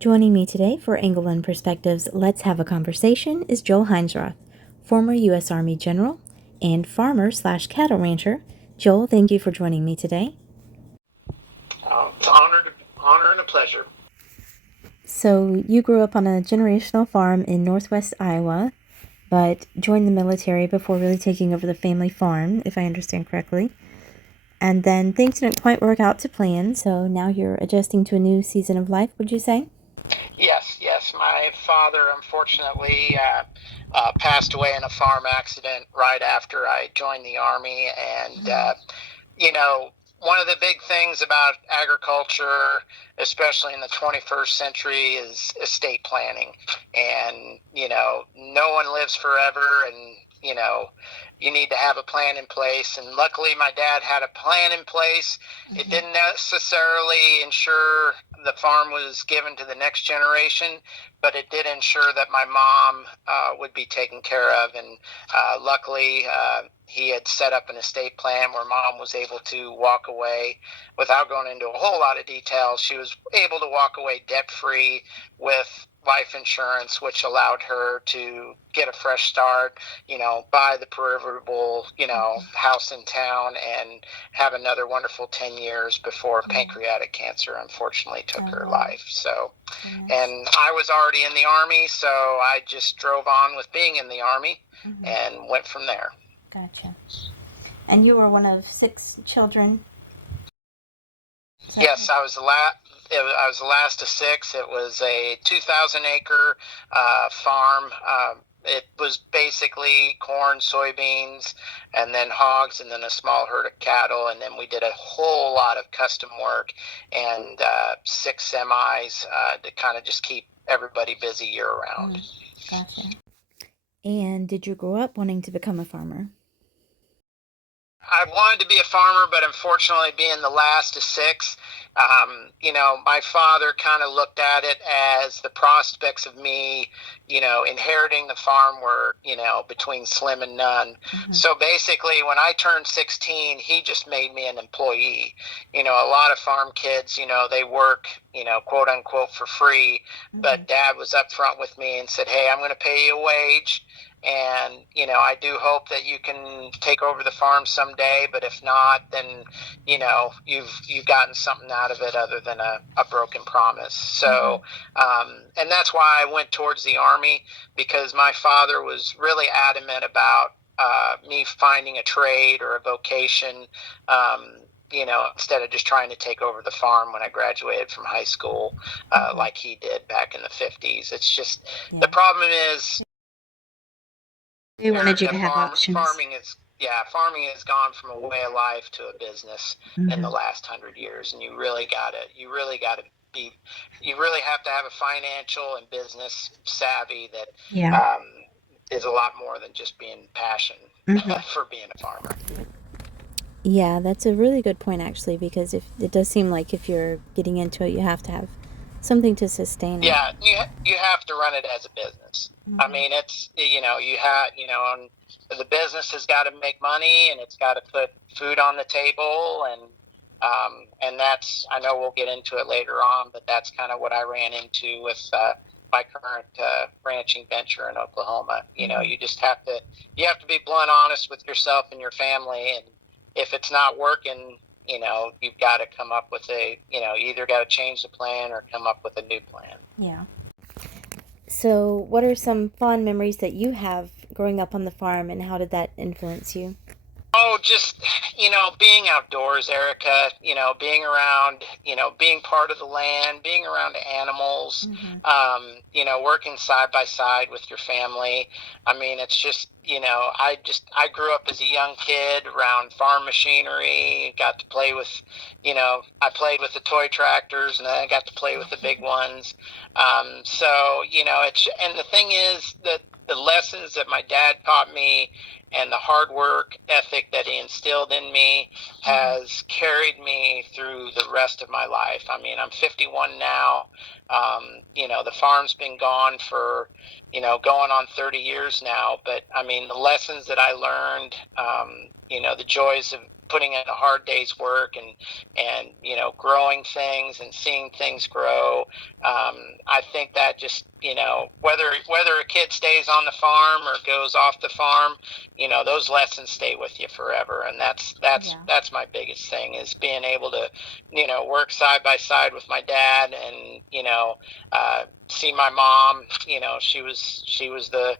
Joining me today for Angle and Perspectives Let's Have a Conversation is Joel Heinzeroth, former U.S. Army general and farmer/cattle rancher. Joel, thank you for joining me today. It's an honor and a pleasure. So, you grew up on a generational farm in northwest Iowa, but joined the military before really taking over the family farm, if I understand correctly. And then things didn't quite work out to plan, so now you're adjusting to a new season of life, would you say? Yes. My father, unfortunately, passed away in a farm accident right after I joined the Army. And, you know, one of the big things about agriculture, especially in the 21st century, is estate planning. And, no one lives forever. And, you need to have a plan in place. And luckily, my dad had a plan in place. It didn't necessarily ensure the farm was given to the next generation, but it did ensure that my mom would be taken care of. And luckily, he had set up an estate plan where mom was able to walk away without going into a whole lot of details. She was able to walk away debt-free with life insurance, which allowed her to get a fresh start, buy the proverbial, house in town and have another wonderful 10 years before pancreatic cancer unfortunately took her life. So, and I was already in the Army, so I just drove on with being in the Army and went from there. Gotcha. And you were one of 6 children? Yes, I was the last of 6. It was a 2,000-acre farm. It was basically corn, soybeans, and then hogs, and then a small herd of cattle. And then we did a whole lot of custom work and 6 semis to kind of just keep everybody busy year-round. Gotcha. And did you grow up wanting to become a farmer? I wanted to be a farmer, but unfortunately, being the last of 6, my father kind of looked at it as the prospects of me, inheriting the farm were, between slim and none. So basically, when I turned 16, he just made me an employee. A lot of farm kids, they work, quote unquote, for free. But dad was upfront with me and said, "Hey, I'm going to pay you a wage. And, I do hope that you can take over the farm someday, but if not, then, you've gotten something out of it other than a broken promise." So, and that's why I went towards the Army, because my father was really adamant about me finding a trade or a vocation, instead of just trying to take over the farm when I graduated from high school, like he did back in the 50s. It's just, the problem is, They wanted you to have options. Farming has gone from a way of life to a business in the last 100 years, and you really have to have a financial and business savvy that is a lot more than just being passion for being a farmer. Yeah, that's a really good point, actually, because if it does seem like if you're getting into it, you have to have something to sustain it. Yeah, you have to run it as a business. I mean, it's, and the business has got to make money, and it's got to put food on the table, and that's, I know we'll get into it later on, but that's kind of what I ran into with my current ranching venture in Oklahoma. You just have to be blunt honest with yourself and your family, and if it's not working, you've got to come up with you either got to change the plan or come up with a new plan. Yeah. So, what are some fond memories that you have growing up on the farm, and how did that influence you? Oh, just, being outdoors, Erica, being around, being part of the land, being around animals, working side by side with your family. I mean, it's just, I grew up as a young kid around farm machinery, got to play with, I played with the toy tractors, and then I got to play with the big ones. And the thing is that the lessons that my dad taught me and the hard work ethic that he instilled in me has carried me through the rest of my life. I mean, I'm 51 now. The farm's been gone for, going on 30 years now. But I mean, the lessons that I learned, the joys of putting in a hard day's work and growing things and seeing things grow. I think that just, whether a kid stays on the farm or goes off the farm, those lessons stay with you forever. And that's my biggest thing, is being able to, work side by side with my dad and, see my mom. She was the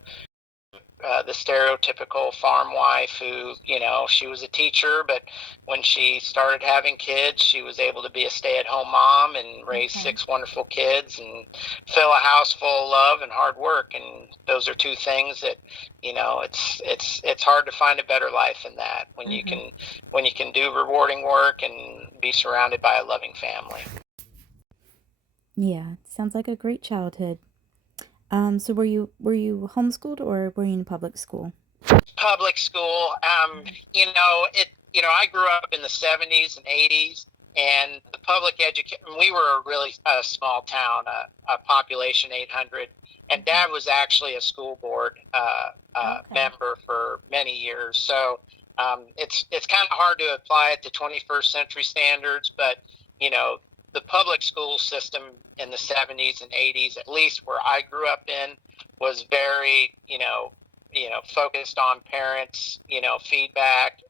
stereotypical farm wife who, she was a teacher, but when she started having kids, she was able to be a stay-at-home mom and raise 6 wonderful kids and fill a house full of love and hard work. And those are 2 things that, it's hard to find a better life than that, when you can do rewarding work and be surrounded by a loving family. Yeah, sounds like a great childhood. So were you homeschooled, or were you in public school? Public school. I grew up in the 70s and 80s, and the public education. We were a really small town, a population 800, and Dad was actually a school board member for many years. So it's kind of hard to apply it to 21st century standards, but the public school system in the 70s and 80s, at least where I grew up in, was very, focused on parents, feedback.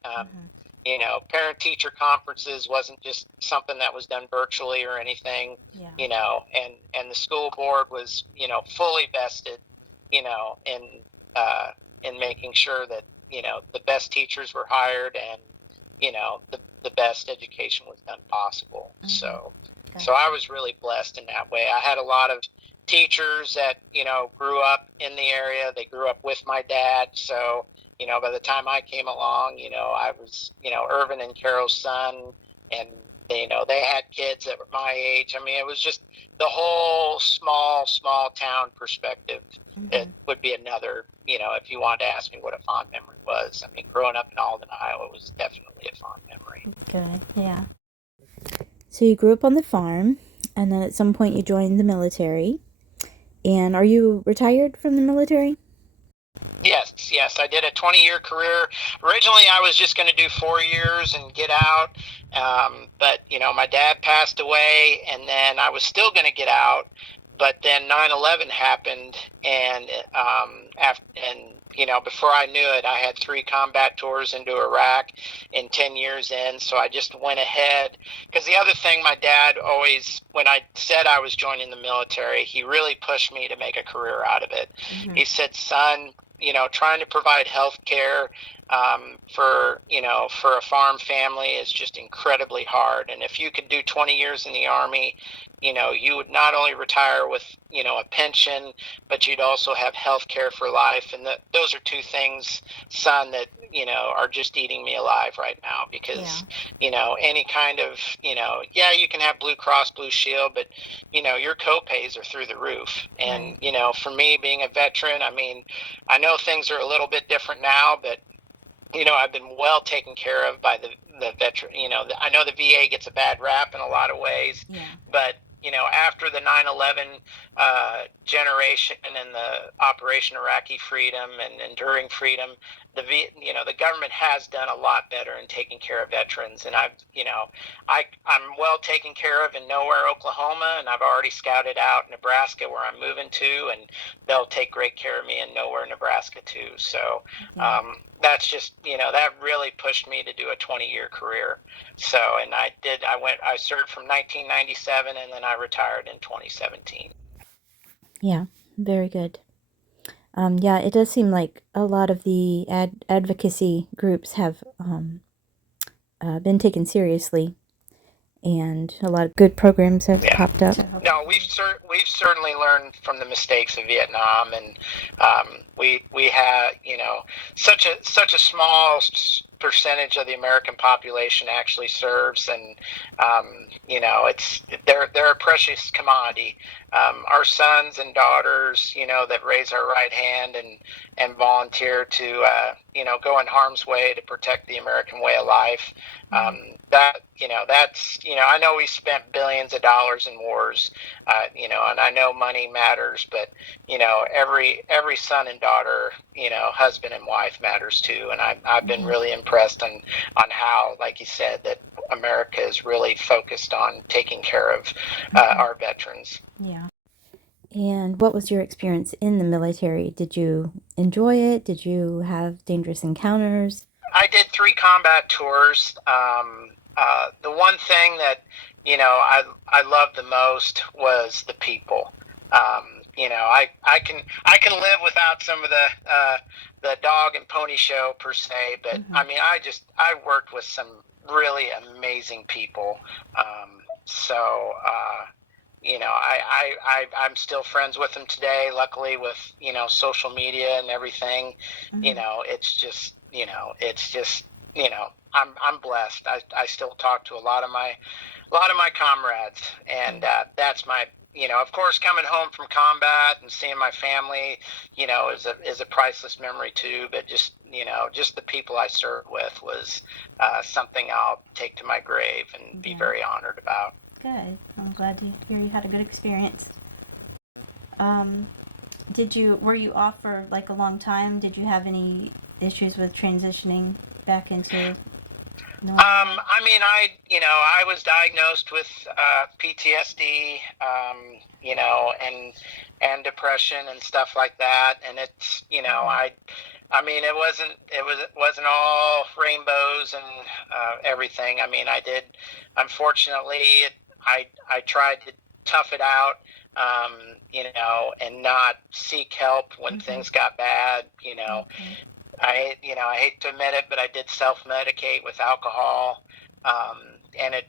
Parent-teacher conferences wasn't just something that was done virtually or anything. And the school board was, fully vested, in making sure that, the best teachers were hired and, the best education was done possible. So I was really blessed in that way. I had a lot of teachers that, grew up in the area. They grew up with my dad. So, by the time I came along, I was, Irvin and Carol's son, and they had kids that were my age. I mean, it was just the whole small town perspective. It would be another, if you wanted to ask me what a fond memory was. I mean, growing up in Alden, Iowa was definitely a fond memory. Good, yeah. So you grew up on the farm, and then at some point you joined the military. And are you retired from the military? Yes. I did a 20-year career. Originally, I was just going to do 4 years and get out. But, my dad passed away, and then I was still going to get out. But then 9/11 happened, and before I knew it, I had 3 combat tours into Iraq in 10 years in. So I just went ahead. Because the other thing, my dad always, when I said I was joining the military, he really pushed me to make a career out of it. He said, son, trying to provide health care for a farm family is just incredibly hard. And if you could do 20 years in the Army, you would not only retire with, a pension, but you'd also have health care for life. And those are 2 things, son, that, are just eating me alive right now, because, any kind of, you can have Blue Cross Blue Shield, but, your co-pays are through the roof. And, for me being a veteran, I mean, I know things are a little bit different now, but I've been well taken care of by the veteran. I know the VA gets a bad rap in a lot of ways, but after the 9/11 generation and the Operation Iraqi Freedom and Enduring Freedom, the government has done a lot better in taking care of veterans. And I'm well taken care of in Nowhere, Oklahoma, and I've already scouted out Nebraska, where I'm moving to, and they'll take great care of me in Nowhere, Nebraska too. So that's just, that really pushed me to do a 20-year career. So, and I served from 1997, and then I retired in 2017. Yeah, very good. It does seem like a lot of the advocacy groups have been taken seriously, and a lot of good programs have popped up. No, we've certainly learned from the mistakes of Vietnam, and we had such a small percentage of the American population actually serves, and they're a precious commodity. Our sons and daughters, that raise our right hand and volunteer to go in harm's way to protect the American way of life. that's, I know we spent billions of dollars in wars, and I know money matters, but every son and daughter, husband and wife matters too. And I've been really impressed on how, like you said, that America is really focused on taking care of our veterans. Yeah. And what was your experience in the military? Did you enjoy it? Did you have dangerous encounters? I did 3 combat tours. The one thing that I loved the most was the people. I can live without some of the dog and pony show per se, but I mean I worked with some really amazing people. So I'm still friends with them today. Luckily, with social media and everything, it's just I'm blessed. I still talk to a lot of my comrades, and that's my of course, coming home from combat and seeing my family, is a priceless memory too. But just the people I served with was something I'll take to my grave and be very honored about. Good. I'm glad to hear you had a good experience. Were you off for like a long time? Did you have any issues with transitioning back into normal? I mean, I was diagnosed with PTSD, and depression and stuff like that. And it's, I mean, it wasn't all rainbows and everything. I mean, unfortunately, I tried to tough it out, and not seek help when things got bad. I hate to admit it, but I did self-medicate with alcohol, and it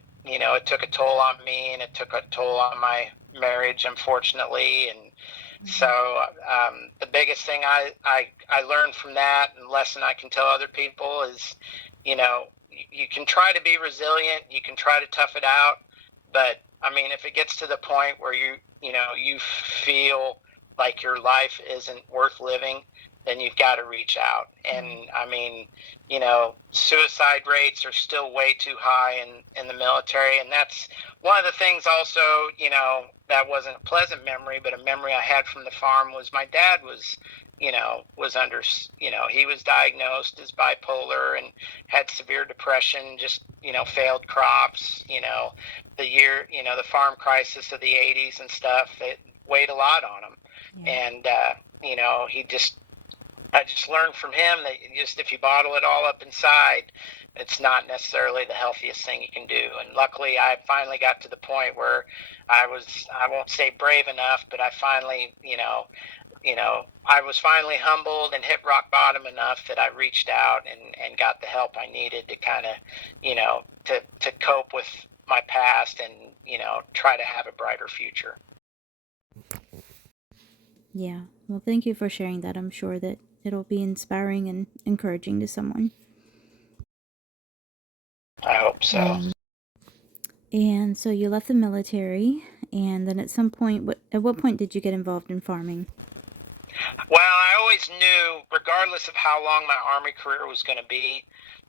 took a toll on me, and it took a toll on my marriage, unfortunately. And so the biggest thing I learned from that, and lesson I can tell other people is, you can try to be resilient, you can try to tough it out, but I mean, if it gets to the point where you feel like your life isn't worth living, then you've got to reach out. And I mean, suicide rates are still way too high in the military. And that's one of the things also, that wasn't a pleasant memory, but a memory I had from the farm was my dad was under, he was diagnosed as bipolar and had severe depression, just, failed crops, the farm crisis of the 80s and stuff, it weighed a lot on him. And, I just learned from him that just if you bottle it all up inside, it's not necessarily the healthiest thing you can do. And luckily, I finally got to the point where I won't say brave enough, but I finally, I was finally humbled and hit rock bottom enough that I reached out and got the help I needed to kind of, to cope with my past and, try to have a brighter future. Yeah. Well, thank you for sharing that. I'm sure that it'll be inspiring and encouraging to someone. I hope so. And so you left the military, and then at what point did you get involved in farming? Well, I always knew, regardless of how long my Army career was going to be,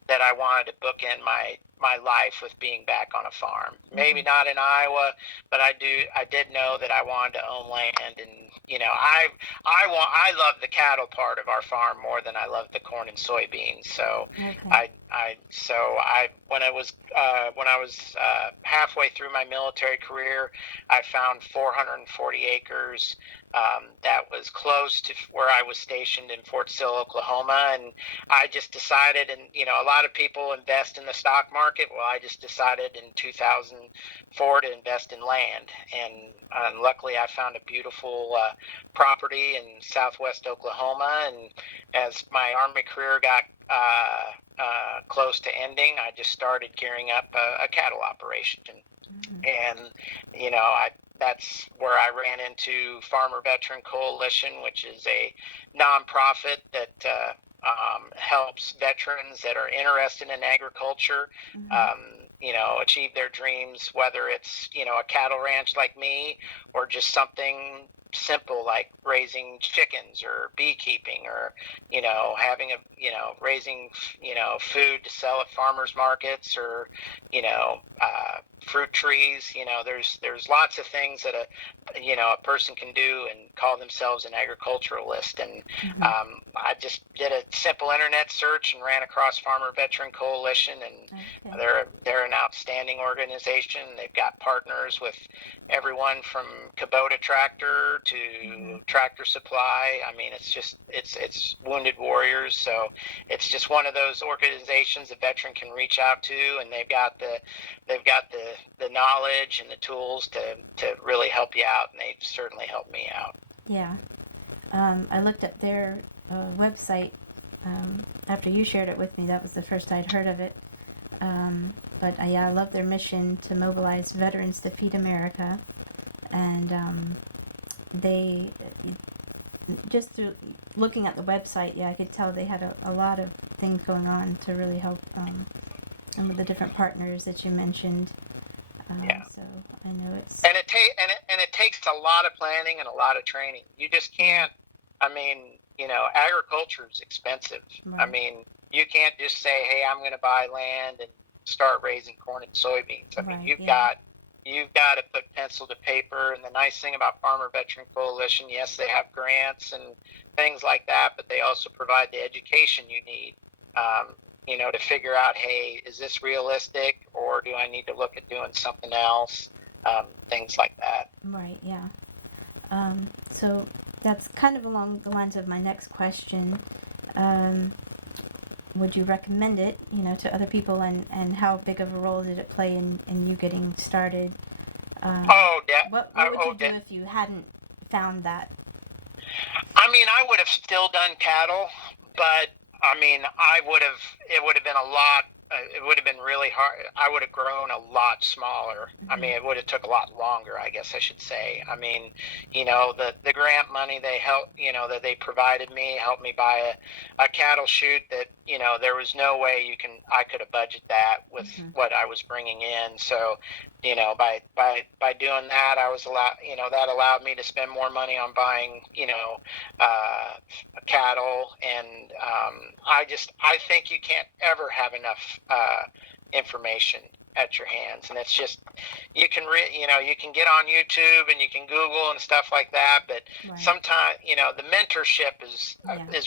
that I wanted to bookend my life with being back on a farm. Maybe not in Iowa, but I did know that I wanted to own land, and I love the cattle part of our farm more than I love the corn and soybeans. So when I was halfway through my military career, I found 440 acres that was close to where I was stationed in Fort Sill, Oklahoma, and I just decided, and a lot of people invest in the stock market. Well, I just decided in 2004 to invest in land, and luckily I found a beautiful property in southwest Oklahoma. And as my Army career got close to ending, I just started gearing up a cattle operation, and that's where I ran into Farmer Veteran Coalition, which is a nonprofit that helps veterans that are interested in agriculture, achieve their dreams, whether it's, a cattle ranch like me or just something simple, like raising chickens or beekeeping, or having raising food to sell at farmers markets, or fruit trees. There's lots of things that a person can do and call themselves an agriculturalist. And I just did a simple internet search and ran across Farmer Veteran Coalition, and they're an outstanding organization. They've got partners with everyone from Kubota Tractor to Tractor Supply. I mean, it's Wounded Warriors. So it's just one of those organizations a veteran can reach out to, and they've got the knowledge and the tools to really help you out, and they've certainly helped me out. Yeah. I looked up their website after you shared it with me. That was the first I'd heard of it. But I love their mission to mobilize veterans to feed America. And they, just through looking at the website, I could tell they had a lot of things going on to really help, and with the different partners that you mentioned. So I know it's... And it takes a lot of planning and a lot of training. You just can't, agriculture is expensive. Right. I mean, you can't just say, hey, I'm going to buy land and start raising corn and soybeans. I mean, you've got to put pencil to paper. And the nice thing about Farmer Veteran Coalition, yes, they have grants and things like that, but they also provide the education you need, to figure out, hey, is this realistic, or do I need to look at doing something else? Things like that. Right, yeah. So that's kind of along the lines of my next question. Would you recommend it, to other people, and how big of a role did it play in you getting started? What would you do if you hadn't found that? I mean, I would have still done cattle, but I mean, it would have been a lot. It would have been really hard. I would have grown a lot smaller. I mean, it would have took a lot longer, I guess I should say. I mean, the grant money that they provided me helped me buy a cattle chute that, there was no way I could have budgeted that with what I was bringing in. So, by doing that, that allowed me to spend more money on buying, cattle. And I think you can't ever have enough information at your hands. And it's just, you can get on YouTube and you can Google and stuff like that, but sometimes, the mentorship is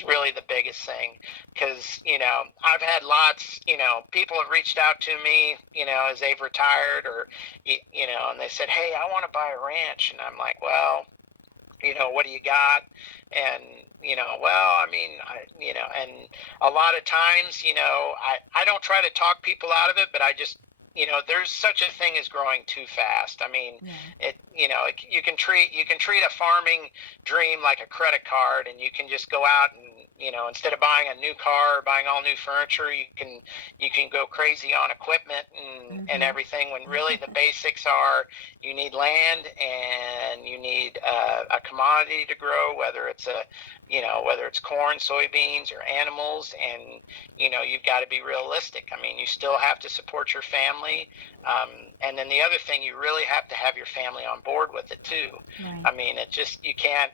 really the biggest thing. Because, I've had lots, people have reached out to me, as they've retired, or, and they said, hey, I want to buy a ranch. And I'm like, well, what do you got? And, and a lot of times, I don't try to talk people out of it, but I just, there's such a thing as growing too fast. I mean, you can treat a farming dream like a credit card, and you can just go out and, instead of buying a new car or buying all new furniture, you can go crazy on equipment and everything, when really the basics are, you need land and you need a commodity to grow, whether it's corn, soybeans, or animals. And, you've got to be realistic. I mean, you still have to support your family. And then the other thing, you really have to have your family on board with it too. Right. I mean, you can't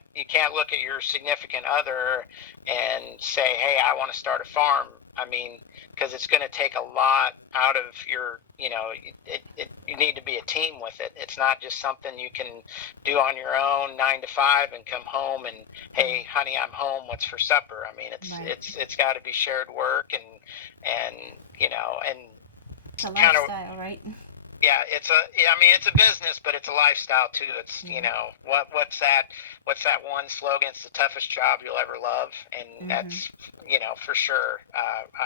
look at your significant other and say, hey, I want to start a farm. I mean, because it's going to take a lot out of your, you need to be a team with it. It's not just something you can do on your own 9 to 5 and come home and, hey, honey, I'm home. What's for supper? I mean, it's got to be shared work and it's a lifestyle, right? Yeah, it's a business, but it's a lifestyle too. It's, what's that one slogan? It's the toughest job you'll ever love. And that's, for sure,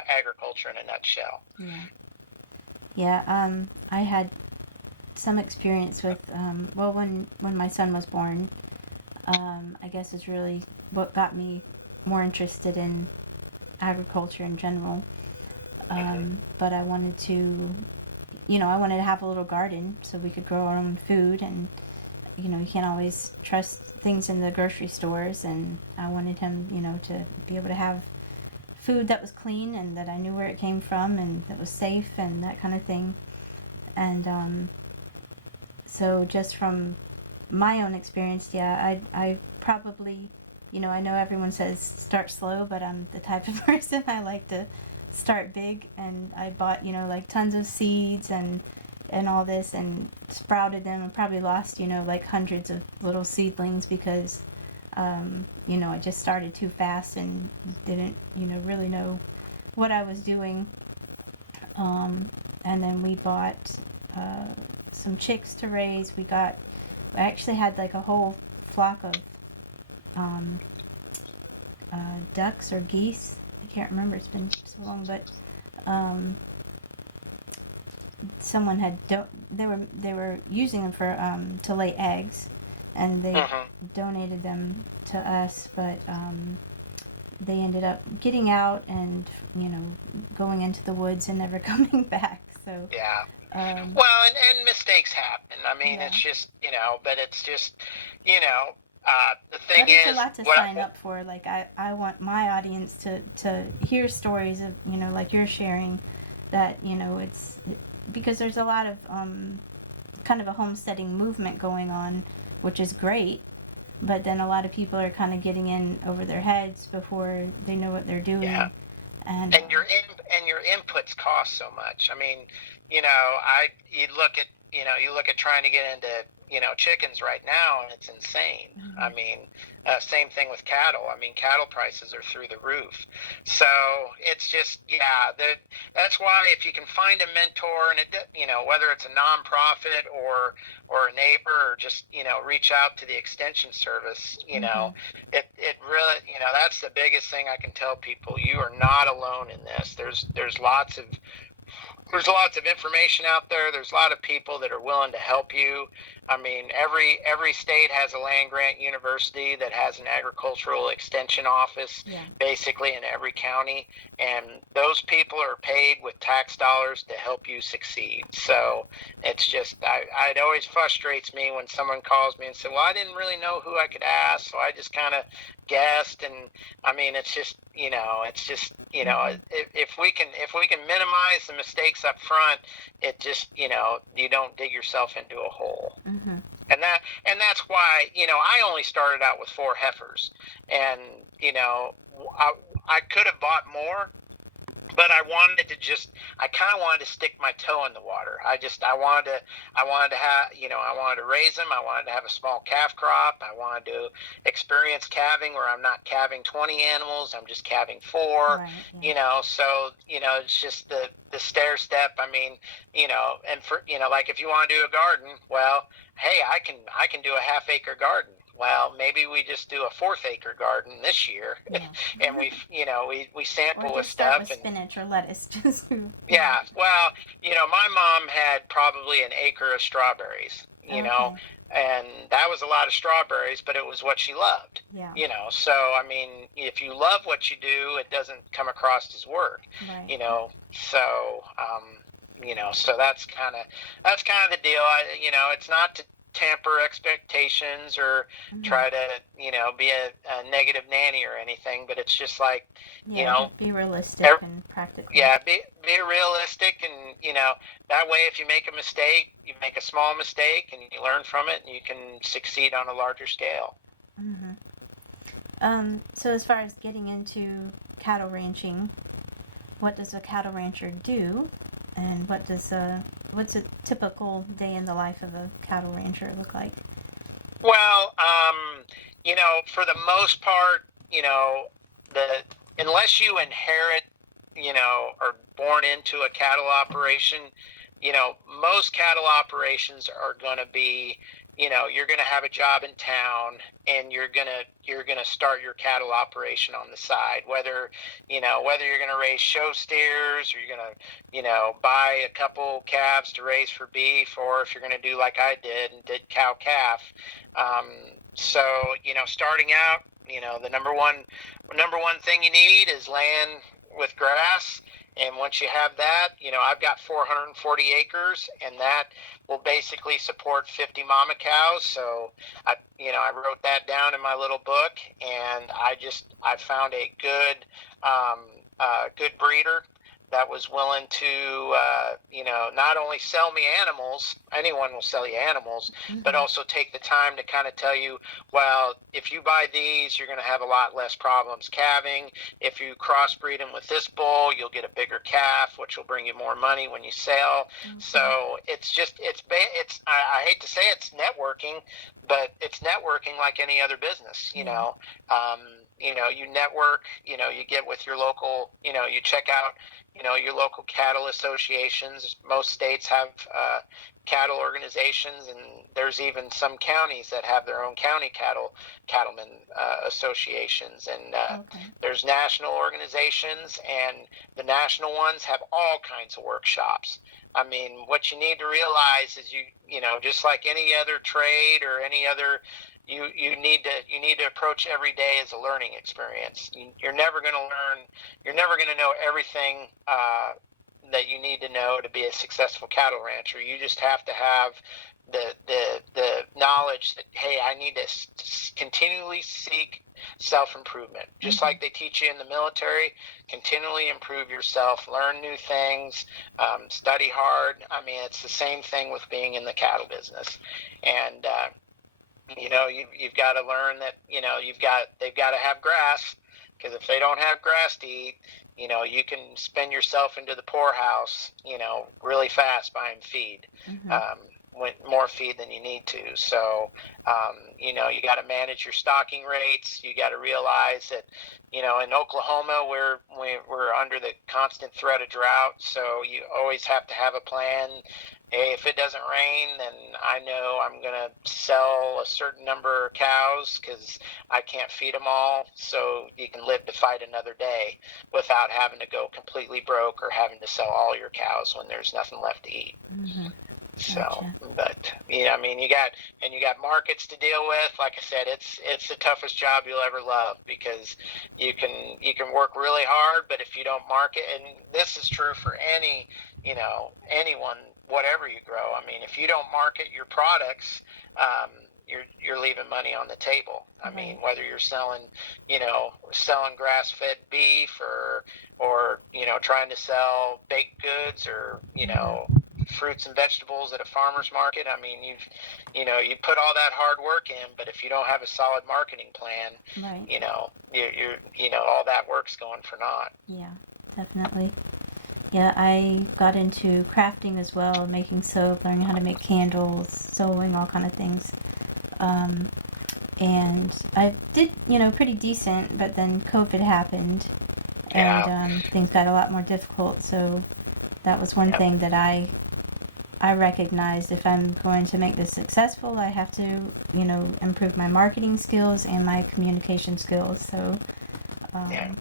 agriculture in a nutshell. Yeah. Yeah. I had some experience with, when my son was born, I guess is really what got me more interested in agriculture in general. But I wanted to, I wanted to have a little garden so we could grow our own food, and, you can't always trust things in the grocery stores, and I wanted him, to be able to have food that was clean and that I knew where it came from and that was safe and that kind of thing. And so just from my own experience, yeah, I probably, I know everyone says start slow, but I'm the type of person I like to start big, and I bought, like tons of seeds and all this, and sprouted them, and probably lost, like hundreds of little seedlings because, I just started too fast and didn't, really know what I was doing. Um, and then we bought uh, some chicks to raise. I actually had like a whole flock of um, ducks or geese. I can't remember. It's been so long, but um, someone had they were using them for to lay eggs, and they Hmm. donated them to us. But they ended up getting out and going into the woods and never coming back. So Yeah. um, Well, and mistakes happen. I mean, yeah. it's just, but it's just, you know, the thing But it's a is, lot to sign up for. Like I want my audience to hear stories of like you're sharing, that it's because there's a lot of kind of a homesteading movement going on, which is great. But then a lot of people are kind of getting in over their heads before they know what they're yeah. doing, and And your inputs cost so much. I mean, you look at trying to get into chickens right now, and it's insane. I mhm, mean, same thing with cattle. I mean, cattle prices are through the roof. So it's just, that's why if you can find a mentor, and whether it's a nonprofit or a neighbor, or just reach out to the extension service. mhm, It really, that's the biggest thing I can tell people. You are not alone in this. There's lots of information out there. There's a lot of people that are willing to help you. I mean, every state has a land grant university that has an agricultural extension office, yeah, basically in every county, and those people are paid with tax dollars to help you succeed. So it's just, it always frustrates me when someone calls me and says, "Well, I didn't really know who I could ask, so I just kind of guessed." And I mean, mhm, if we can minimize the mistakes up front, it just you don't dig yourself into a hole. mhm, And that's why I only started out with 4 heifers, and I, I could have bought more, but I kind of wanted to stick my toe in the water. I wanted to raise them. I wanted to have a small calf crop. I wanted to experience calving where I'm not calving 20 animals. I'm just calving four, right, yeah, so, it's just the stair step. I mean, and for, like if you want to do a garden, well, hey, I can do a half-acre garden. Well, maybe we just do a fourth acre garden this year, yeah. and we Or sample with just start stuff. with And spinach or lettuce, just yeah, well, my mom had probably an acre of strawberries, Okay, and that was a lot of strawberries, but it was what she loved. yeah, So I mean, if you love what you do, it doesn't come across as work. right, So that's kind of the deal. It's not to tamper expectations or mhm, try to be a negative nanny or anything, but it's just like, you yeah. know Be realistic and practical. yeah, be realistic, and that way, if you make a mistake, you make a small mistake, and you learn from it, and you can succeed on a larger scale. Mhm. So as far as getting into cattle ranching, what does a cattle rancher do, and what's a typical day in the life of a cattle rancher look like? Well, for the most part, the unless you inherit, or born into a cattle operation, most cattle operations are going to be, you're going to have a job in town, and you're going to start your cattle operation on the side, whether you're going to raise show steers, or you're going to buy a couple calves to raise for beef, or if you're going to do like I did and did cow calf. um, so starting out, the number one thing you need is land with grass. And once you have that, I've got 440 acres, and that will basically support 50 mama cows. So I wrote that down in my little book, and I found a good breeder that was willing to, not only sell me animals, anyone will sell you animals, but also take the time to kind of tell you, well, if you buy these, you're going to have a lot less problems calving. If you crossbreed them with this bull, you'll get a bigger calf, which will bring you more money when you sell. So I hate to say it's networking, but it's networking like any other business, you network, you get with your local, you check out, your local cattle associations. Most states have cattle organizations, and there's even some counties that have their own county cattlemen associations. And there's national organizations, and the national ones have all kinds of workshops. I mean, what you need to realize is just like any other trade or any other, you need to approach every day as a learning experience. You're never going to learn. You're never going to know everything that you need to know to be a successful cattle rancher. You just have to have the knowledge that, hey, I need to continually seek self-improvement. Just like they teach you in the military, continually improve yourself, learn new things, study hard. I mean, it's the same thing with being in the cattle business. And you've got to learn that they've got to have grass, because if they don't have grass to eat, you can spend yourself into the poorhouse really fast buying feed, more feed than you need to. So you got to manage your stocking rates. You got to realize that in Oklahoma we're under the constant threat of drought, so you always have to have a plan. Hey, if it doesn't rain, then I know I'm going to sell a certain number of cows because I can't feed them all, so you can live to fight another day without having to go completely broke or having to sell all your cows when there's nothing left to eat. So, gotcha. But you got markets to deal with. Like I said, it's the toughest job you'll ever love, because you can work really hard, but if you don't market, and this is true for anyone, whatever you grow. I mean, if you don't market your products, you're leaving money on the table. I mean, whether you're selling grass-fed beef or trying to sell baked goods, or fruits and vegetables at a farmer's market. I mean, you put all that hard work in, but if you don't have a solid marketing plan, you're all that work's going for naught. Yeah, definitely. Yeah, I got into crafting as well, making soap, learning how to make candles, sewing, all kind of things. And I did, pretty decent, but then COVID happened, and things got a lot more difficult. So that was one thing that I recognized. If I'm going to make this successful, I have to, improve my marketing skills and my communication skills. So, yeah.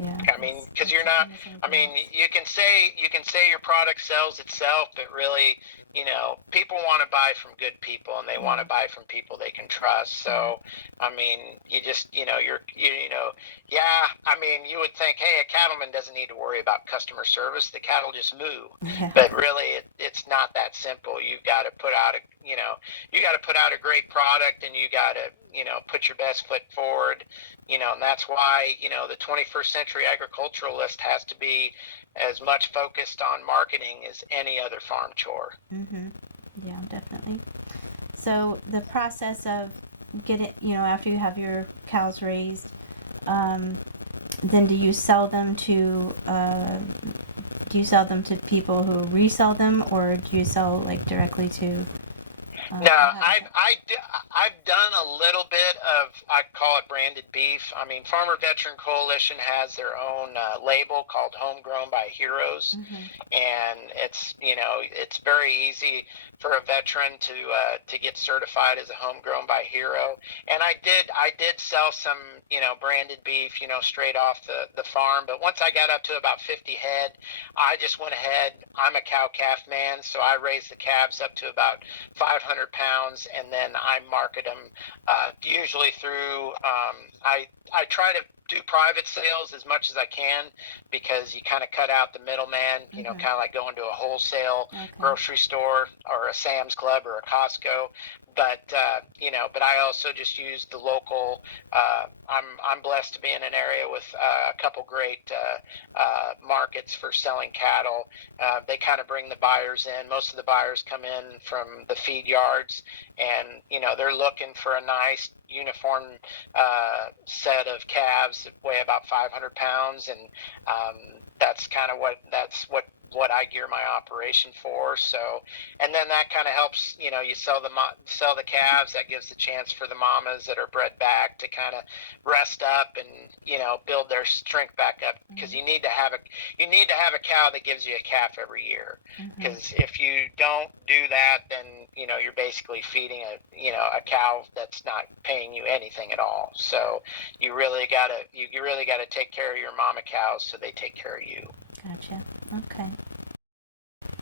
I mean, because you're not. I mean, you can say your product sells itself, but really, people want to buy from good people, and they want to buy from people they can trust. So, I mean, you just, I mean, you would think, hey, a cattleman doesn't need to worry about customer service. The cattle just moo. Yeah. But really, it's not that simple. You've got to put out a great product, and you got to, put your best foot forward. And that's why, the 21st century agriculturalist has to be as much focused on marketing as any other farm chore. Yeah, definitely. So the process of getting, after you have your cows raised, then do you sell them to people who resell them, or do you sell directly to? No, I've done a little bit of, I call it branded beef. I mean, Farmer Veteran Coalition has their own label called Homegrown by Heroes, and it's very easy for a veteran to get certified as a homegrown by hero. And I did sell some branded beef straight off the farm, but once I got up to about 50 head, I just went ahead. I'm a cow calf man, so I raised the calves up to about 500 pounds, and then I market them usually through I try to do private sales as much as I can, because you kind of cut out the middleman, you know, kind of like going to a wholesale grocery store or a Sam's Club or a Costco. But you know, but I also just use the local. I'm blessed to be in an area with a couple great markets for selling cattle. They kind of bring the buyers in. Most of the buyers come in from the feed yards, and you know, they're looking for a nice uniform set of calves that weigh about 500 pounds, and that's kind of what I gear my operation for. So, and then that kind of helps, you know, you sell the calves. That gives the chance for the mamas that are bred back to kind of rest up and, you know, build their strength back up, because you need to have a cow that gives you a calf every year. Because if you don't do that, then, you know, you're basically feeding a cow that's not paying you anything at all. So you really gotta take care of your mama cows so they take care of you. Gotcha. Okay.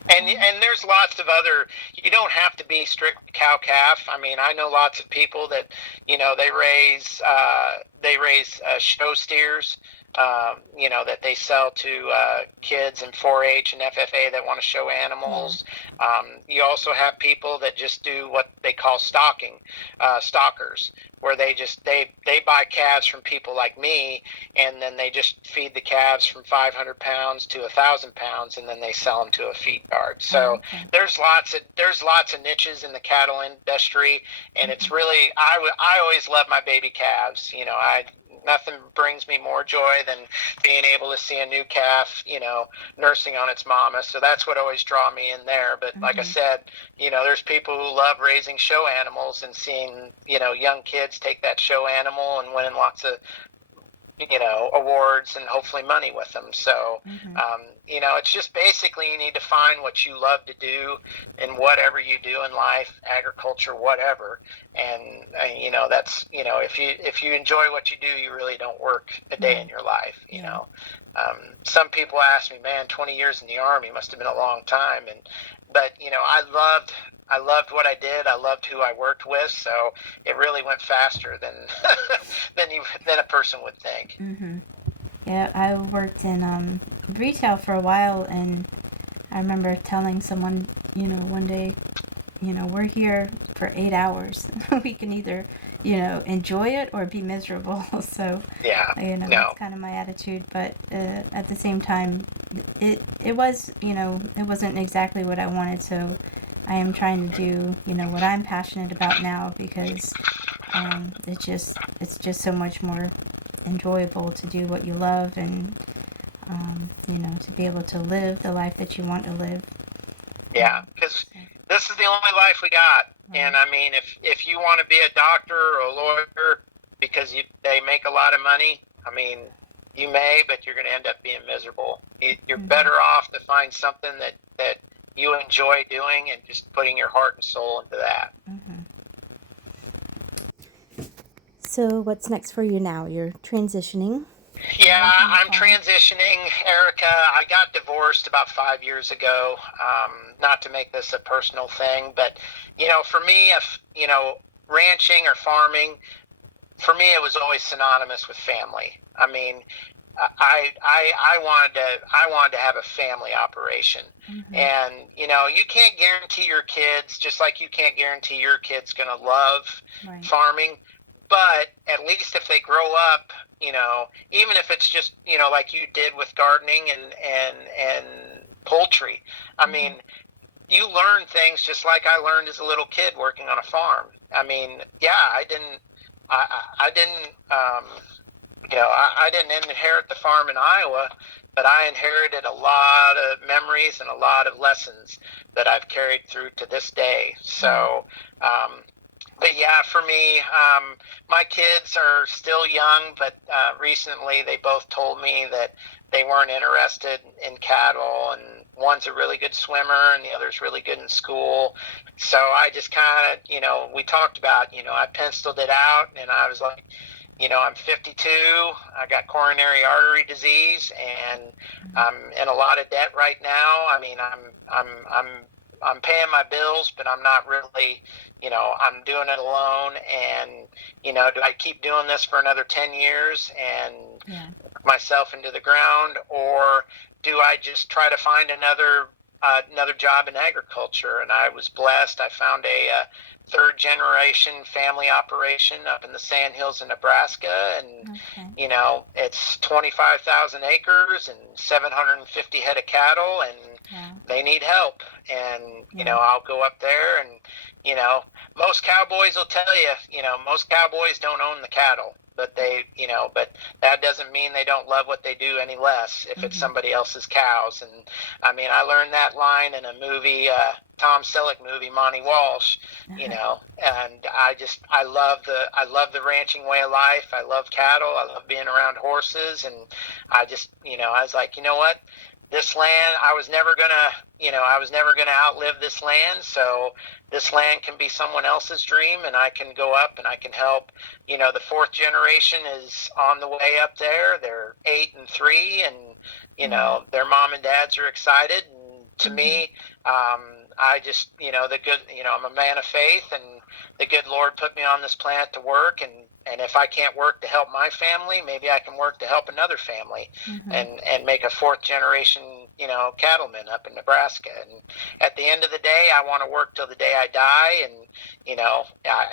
And there's lots of other. You don't have to be strict cow calf. I mean, I know lots of people that, you know, they raise show steers. You know, that they sell to kids in 4-H and FFA that want to show animals. You also have people that just do what they call stalkers, where they buy calves from people like me, and then they just feed the calves from 500 pounds to 1,000 pounds, and then they sell them to a feed yard. So there's lots of niches in the cattle industry, and it's really, I always love my baby calves. You know, nothing brings me more joy than being able to see a new calf, you know, nursing on its mama. So that's what always draw me in there. But like I said, you know, there's people who love raising show animals and seeing, you know, young kids take that show animal and winning lots of, you know, awards and hopefully money with them. So, you know, it's just basically you need to find what you love to do in whatever you do in life, agriculture, whatever. And, you know, that's, you know, if you enjoy what you do, you really don't work a day in your life, you know. Some people ask me, man, 20 years in the Army must have been a long time. But, you know, I loved what I did. I loved who I worked with, so it really went faster than than a person would think. Yeah, I worked in retail for a while, and I remember telling someone, you know, one day, you know, we're here for 8 hours. We can either, you know, enjoy it or be miserable. So, you know, that's kind of my attitude. But at the same time, it was, you know, it wasn't exactly what I wanted. So I am trying to do, you know, what I'm passionate about now, because it's just so much more enjoyable to do what you love, and you know, to be able to live the life that you want to live. Yeah, because this is the only life we got. And I mean, if you want to be a doctor or a lawyer because they make a lot of money, I mean, you may, but you're going to end up being miserable. You're better off to find something that you enjoy doing and just putting your heart and soul into that. So what's next for you now? You're transitioning. Yeah, I'm transitioning, Erica. I got divorced about 5 years ago. Not to make this a personal thing, but, you know, for me, if, you know, ranching or farming, for me, it was always synonymous with family. I mean, I wanted to have a family operation. And, you know, you can't guarantee your kids, just like you can't guarantee your kid's going to love farming. But at least if they grow up, you know, even if it's just, you know, like you did with gardening and poultry, I mean, you learn things just like I learned as a little kid working on a farm. I mean, yeah, I didn't, you know, I didn't inherit the farm in Iowa, but I inherited a lot of memories and a lot of lessons that I've carried through to this day. So, but yeah, for me, my kids are still young, but recently they both told me that they weren't interested in cattle, and one's a really good swimmer and the other's really good in school. So I just kind of, you know, we talked about, you know, I penciled it out, and I was like, you know, I'm 52. I got coronary artery disease, and I'm in a lot of debt right now. I mean, I'm I'm paying my bills, but I'm not really, I'm doing it alone. And, do I keep doing this for another 10 years and work myself into the ground, or do I just try to find another job in agriculture? And I was blessed. I found a third generation family operation up in the Sandhills in Nebraska, and it's 25,000 acres and 750 head of cattle, and they need help. And I'll go up there, and most cowboys will tell you, most cowboys don't own the cattle, but but that doesn't mean they don't love what they do any less if it's somebody else's cows. And I mean, I learned that line in a movie, Tom Selleck movie, Monty Walsh, and I love the ranching way of life. I love cattle. I love being around horses. And I just, I was like, you know what? This land, I was never gonna outlive this land. So this land can be someone else's dream, and I can go up and I can help. The fourth generation is on the way up there. They're 8 and 3, and their mom and dads are excited. And to me, I just, the good, I'm a man of faith, and the good Lord put me on this planet to work. And if I can't work to help my family, maybe I can work to help another family, and make a fourth generation, cattleman up in Nebraska. And at the end of the day, I want to work till the day I die. And,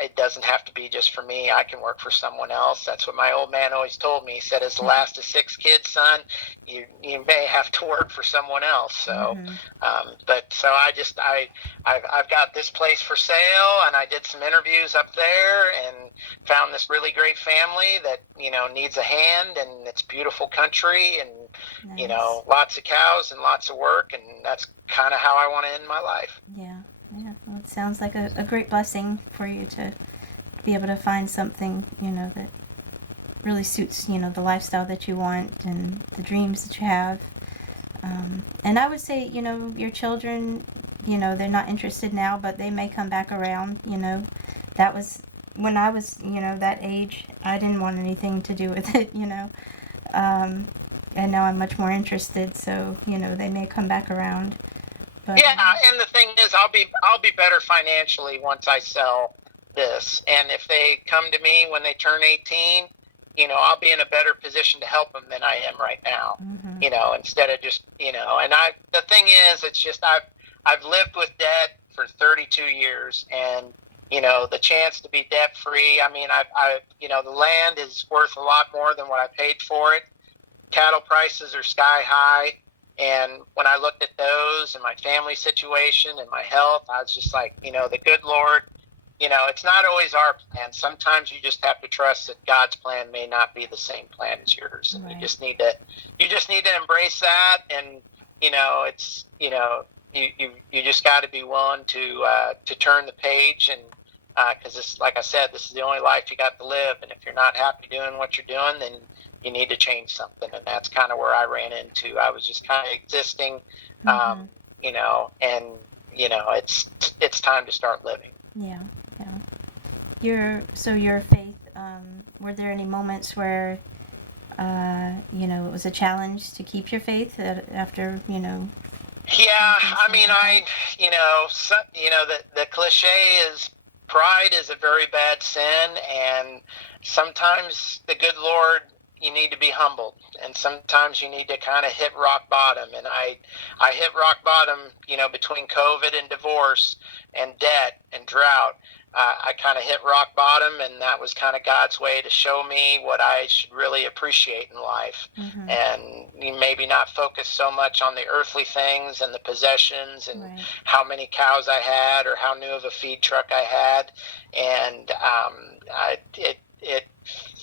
it doesn't have to be just for me. I can work for someone else. That's what my old man always told me. He said, as the last of 6 kids, son, you may have to work for someone else. So, I've got this place for sale, and I did some interviews up there and found this really great family that, needs a hand, and it's beautiful country, and, lots of cows and lots of work. And that's kind of how I want to end my life. Yeah. Well, it sounds like a great blessing for you to be able to find something, that really suits, the lifestyle that you want and the dreams that you have. And I would say, your children, they're not interested now, but they may come back around. That was when I was, that age. I didn't want anything to do with it, and now I'm much more interested. So, they may come back around. But, and the thing is, I'll be better financially once I sell this. And if they come to me when they turn 18, I'll be in a better position to help them than I am right now. Instead of just, and the thing is, it's just I've lived with debt for 32 years, and the chance to be debt free. I mean, the land is worth a lot more than what I paid for it. Cattle prices are sky high. And when I looked at those and my family situation and my health, I was just like, the good Lord, it's not always our plan. Sometimes you just have to trust that God's plan may not be the same plan as yours. And you just need to embrace that. And, it's, you just got to be willing to turn the page. And, cause this, like I said, this is the only life you got to live. And if you're not happy doing what you're doing, then you need to change something. And that's kind of where I ran into. I was just kind of existing, and it's time to start living. Yeah. Your faith, were there any moments where, it was a challenge to keep your faith after, Yeah, I mean, the cliche is pride is a very bad sin, and sometimes the good Lord, you need to be humbled, and sometimes you need to kind of hit rock bottom. And I hit rock bottom, between COVID and divorce and debt and drought. I kind of hit rock bottom, and that was kind of God's way to show me what I should really appreciate in life. And maybe not focus so much on the earthly things and the possessions and how many cows I had or how new of a feed truck I had. And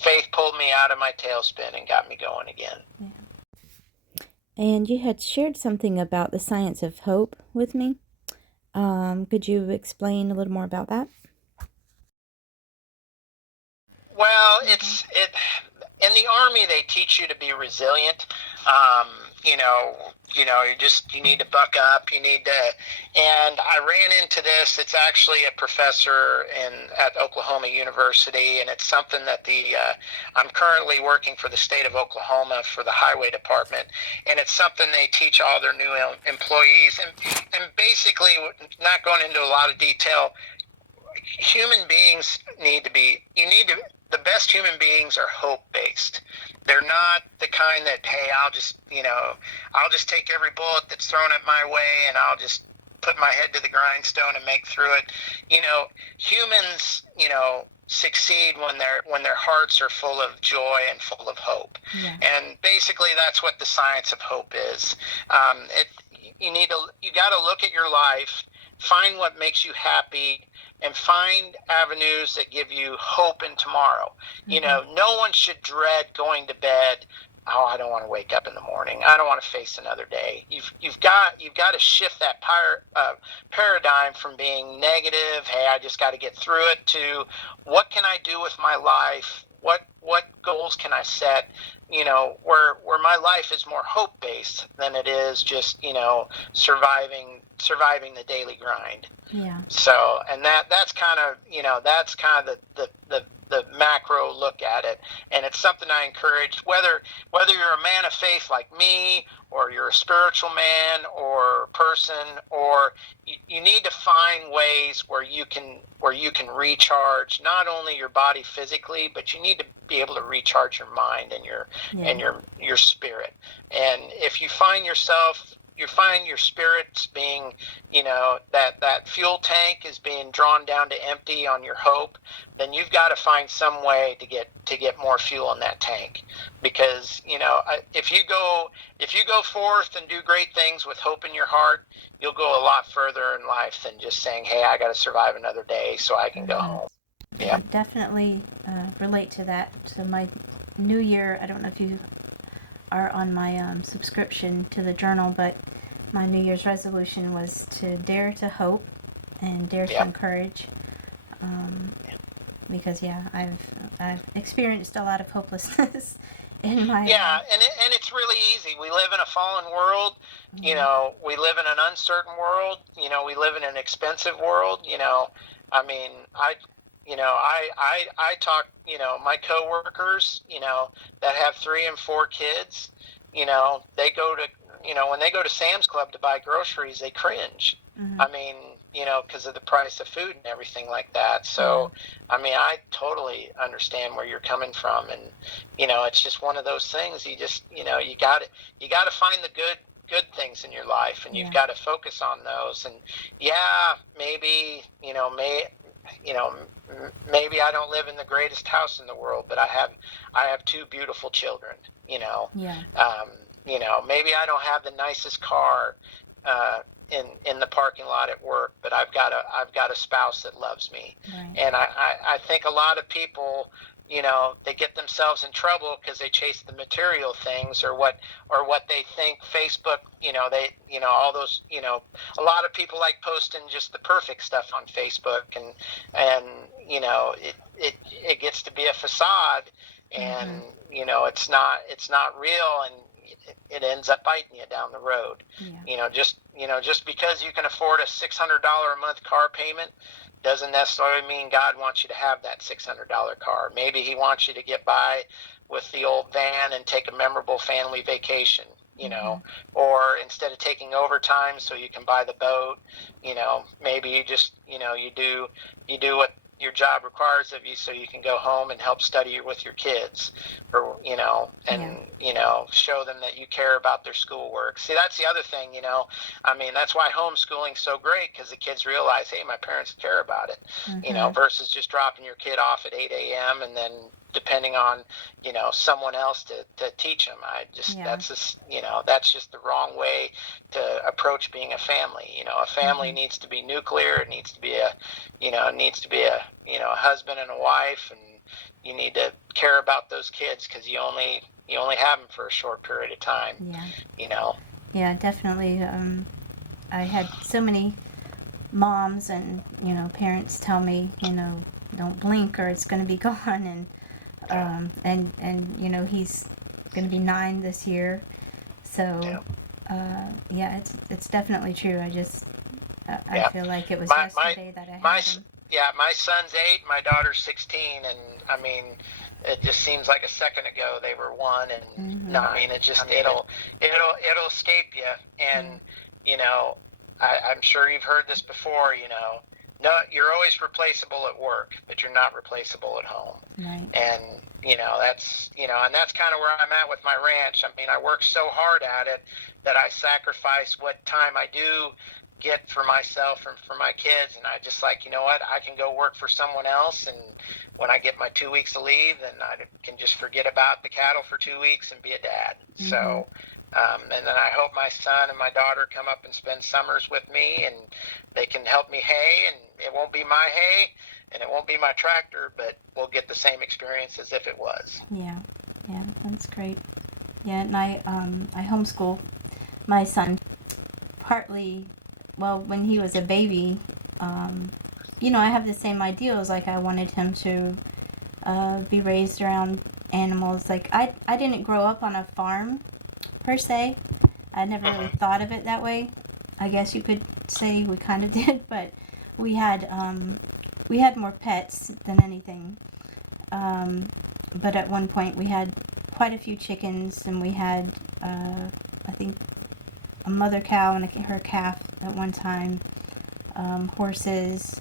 faith pulled me out of my tailspin and got me going again. Yeah. And you had shared something about the science of hope with me. Could you explain a little more about that? Well, in the Army, they teach you to be resilient. you need to buck up. You need to, and I ran into this. It's actually a professor at Oklahoma University, and it's something that I'm currently working for the state of Oklahoma for the highway department, and it's something they teach all their new employees, and basically, not going into a lot of detail, human beings the best human beings are hope based. They're not the kind that, hey, I'll just take every bullet that's thrown at my way and I'll just put my head to the grindstone and make through it. Humans, succeed when their hearts are full of joy and full of hope. Yeah. And basically that's what the science of hope is. You got to look at your life, find what makes you happy, and find avenues that give you hope in tomorrow. No one should dread going to bed. Oh, I don't want to wake up in the morning. I don't want to face another day. You've got to shift that paradigm from being negative, hey, I just got to get through it, to what can I do with my life? What goals can I set? Where my life is more hope based than it is just surviving the daily grind. Yeah. So, and that's kind of the macro look at it, and it's something I encourage. Whether you're a man of faith like me, or you're a spiritual man or person, or you need to find ways where you can recharge not only your body physically, but you need to be able to recharge your mind and your spirit. And if you find your spirits being, that fuel tank is being drawn down to empty on your hope, then you've got to find some way to get more fuel in that tank. Because, if you go forth and do great things with hope in your heart, you'll go a lot further in life than just saying, hey, I got to survive another day so I can go home. Yeah. I definitely relate to that. So my New Year, I don't know if you are on my subscription to the journal, but my New Year's resolution was to dare to hope and dare to encourage. Because I've experienced a lot of hopelessness in my and it's really easy. We live in a fallen world. We live in an uncertain world. We live in an expensive world. I mean, I talk, my coworkers, that have 3 and 4 kids, they go to, when they go to Sam's Club to buy groceries, they cringe. Mm-hmm. I mean, because of the price of food and everything like that. So, I mean, I totally understand where you're coming from. And, it's just one of those things. You just, you got to find the good things in your life, and you've got to focus on those. And maybe, maybe I don't live in the greatest house in the world, but I have 2 beautiful children, maybe I don't have the nicest car in the parking lot at work, but I've got a spouse that loves me. Right. And I think a lot of people, they get themselves in trouble because they chase the material things or what they think Facebook, all those, a lot of people like posting just the perfect stuff on Facebook, and it gets to be a facade, and it's not real, and it ends up biting you down the road. Just because you can afford a $600 a month car payment doesn't necessarily mean God wants you to have that $600 car. Maybe he wants you to get by with the old van and take a memorable family vacation, or instead of taking overtime so you can buy the boat, maybe you just, you do what your job requires of you so you can go home and help study with your kids, or, show them that you care about their schoolwork. See, that's the other thing, I mean, that's why homeschooling's so great, because the kids realize, hey, my parents care about it, versus just dropping your kid off at 8 a.m. and then depending on, someone else to teach them. That's just the wrong way to approach being a family. A family needs to be nuclear. It needs to be a husband and a wife, and you need to care about those kids, because you only have them for a short period of time. Yeah, definitely. I had so many moms and parents tell me, don't blink or it's going to be gone, and he's going to be 9 this year, So, Yeah. yeah, it's definitely true. I Yeah. feel like it was My my yesterday that I my had s- him. yeah, my son's 8, my daughter's 16, and I mean, it just seems like a second ago they were one, and no, Mm-hmm. I mean, it'll escape you, Yeah. and you know, I'm sure you've heard this before. No, you're always replaceable at work, but you're not replaceable at home. Right. And and that's kind of where I'm at with my ranch. I mean, I work so hard at it that I sacrifice what time I do get for myself and for my kids, and I just like, you know what, I can go work for someone else, and when I get my 2 weeks of leave, then I can just forget about the cattle for 2 weeks and be a dad. Mm-hmm. And then I hope my son and my daughter come up and spend summers with me, and they can help me hay, and it won't be my hay and it won't be my tractor, but we'll get the same experience as if it was. Yeah. Yeah. That's great. Yeah, and I homeschool my son partly. Well, when he was a baby, um, I have the same ideals. Like I wanted him to be raised around animals. Like I didn't grow up on a farm per se. I never really Mm-hmm. thought of it that way. I guess you could say we kind of did, but we had we had more pets than anything. Um, but at one point we had quite a few chickens, and we had I think a mother cow and her calf at one time. Horses,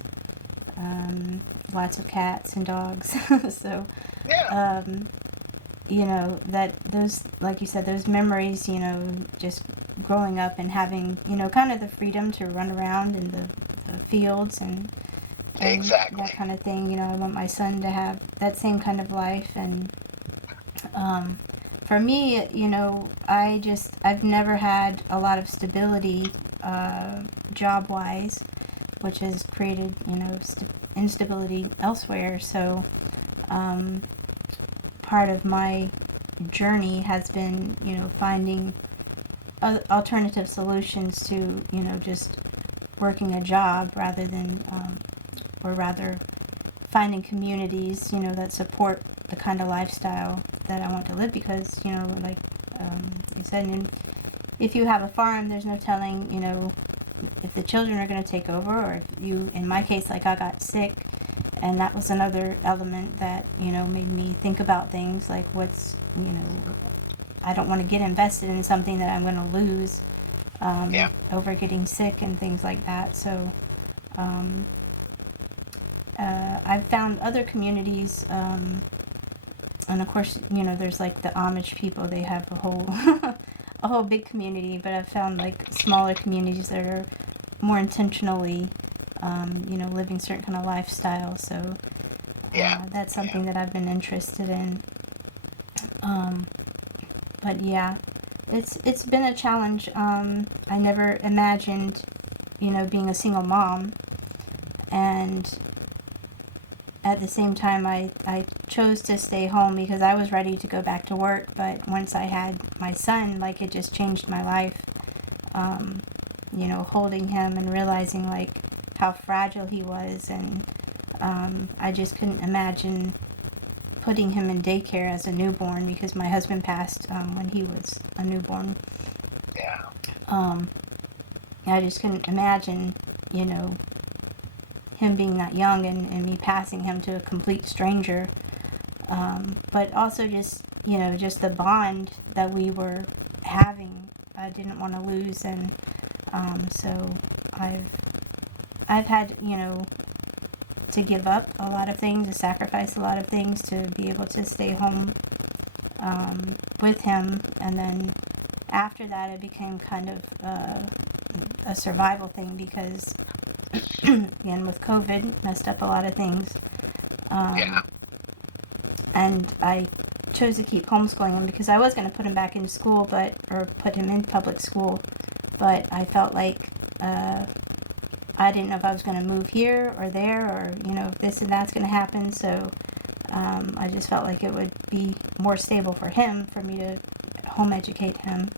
um, lots of cats and dogs. So Yeah, um, that those, like you said, those memories, just growing up and having, kind of the freedom to run around in the fields and that exactly. kind of thing. I want my son to have that same kind of life. And um, for me, I've never had a lot of stability job wise, which has created, instability elsewhere. So um, part of my journey has been, finding alternative solutions to, just working a job rather than, or rather, finding communities, that support the kind of lifestyle that I want to live. Because, like you said, if you have a farm, there's no telling, if the children are going to take over, or if you, in my case, like I got sick, and that was another element that, made me think about things like I don't want to get invested in something that I'm going to lose Yeah, over getting sick and things like that. So um, I've found other communities, and of course, there's like the Amish people. They have a whole a whole big community, but I've found like smaller communities that are more intentionally, living certain kind of lifestyle. So yeah, that's yeah, something that I've been interested in. Um, but yeah, it's been a challenge. I never imagined, being a single mom, and at the same time, I chose to stay home because I was ready to go back to work. But once I had my son, like it just changed my life. Um, holding him and realizing like how fragile he was, and I just couldn't imagine putting him in daycare as a newborn because my husband passed when he was a newborn. yeah, Um, I just couldn't imagine, you know, him being that young and me passing him to a complete stranger. But also just, just the bond that we were having, I didn't want to lose. And so I've, I've had, to give up a lot of things, to sacrifice a lot of things to be able to stay home with him. And then after that, it became kind of a survival thing because, again, with COVID, messed up a lot of things. yeah, And I chose to keep homeschooling him because I was going to put him back into school, or put him in public school, but I felt like I didn't know if I was going to move here or there, or if this and that's going to happen. So I just felt like it would be more stable for him for me to home educate him,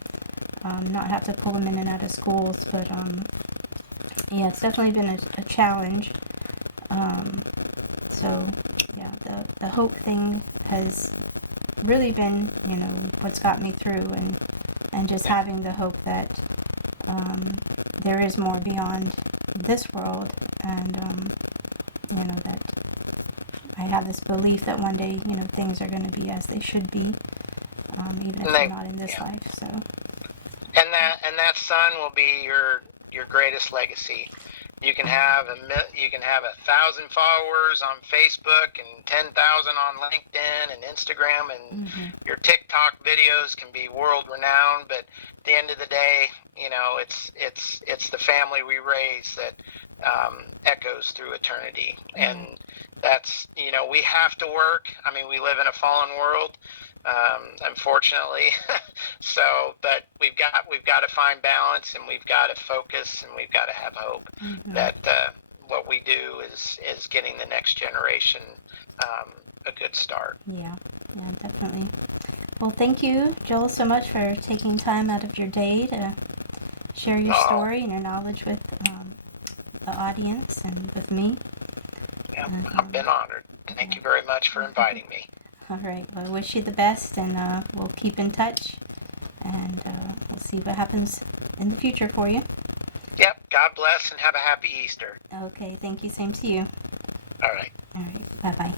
not have to pull him in and out of schools. But yeah, it's definitely been a challenge. So yeah, the hope thing has really been, what's got me through. And and just having the hope that there is more beyond this world, and that I have this belief that one day things are going to be as they should be, even if they're not in this life. So. And that son will be your greatest legacy. You can have 1,000 followers on Facebook and 10,000 on LinkedIn and Instagram, and your TikTok videos can be world renowned. But at the end of the day, it's the family we raise that echoes through eternity, and that's we have to work. I mean, we live in a fallen world, unfortunately. But we've got to find balance, and we've got to focus, and we've got to have hope that what we do is getting the next generation a good start. Yeah, definitely. Well, thank you, Joel, so much for taking time out of your day to share your story and your knowledge with the audience and with me. Yeah, I've been honored. Thank you very much for inviting me. All right. Well, I wish you the best, and we'll keep in touch, and we'll see what happens in the future for you. Yep. God bless, and have a happy Easter. Okay. Thank you. Same to you. All right. All right. Bye-bye.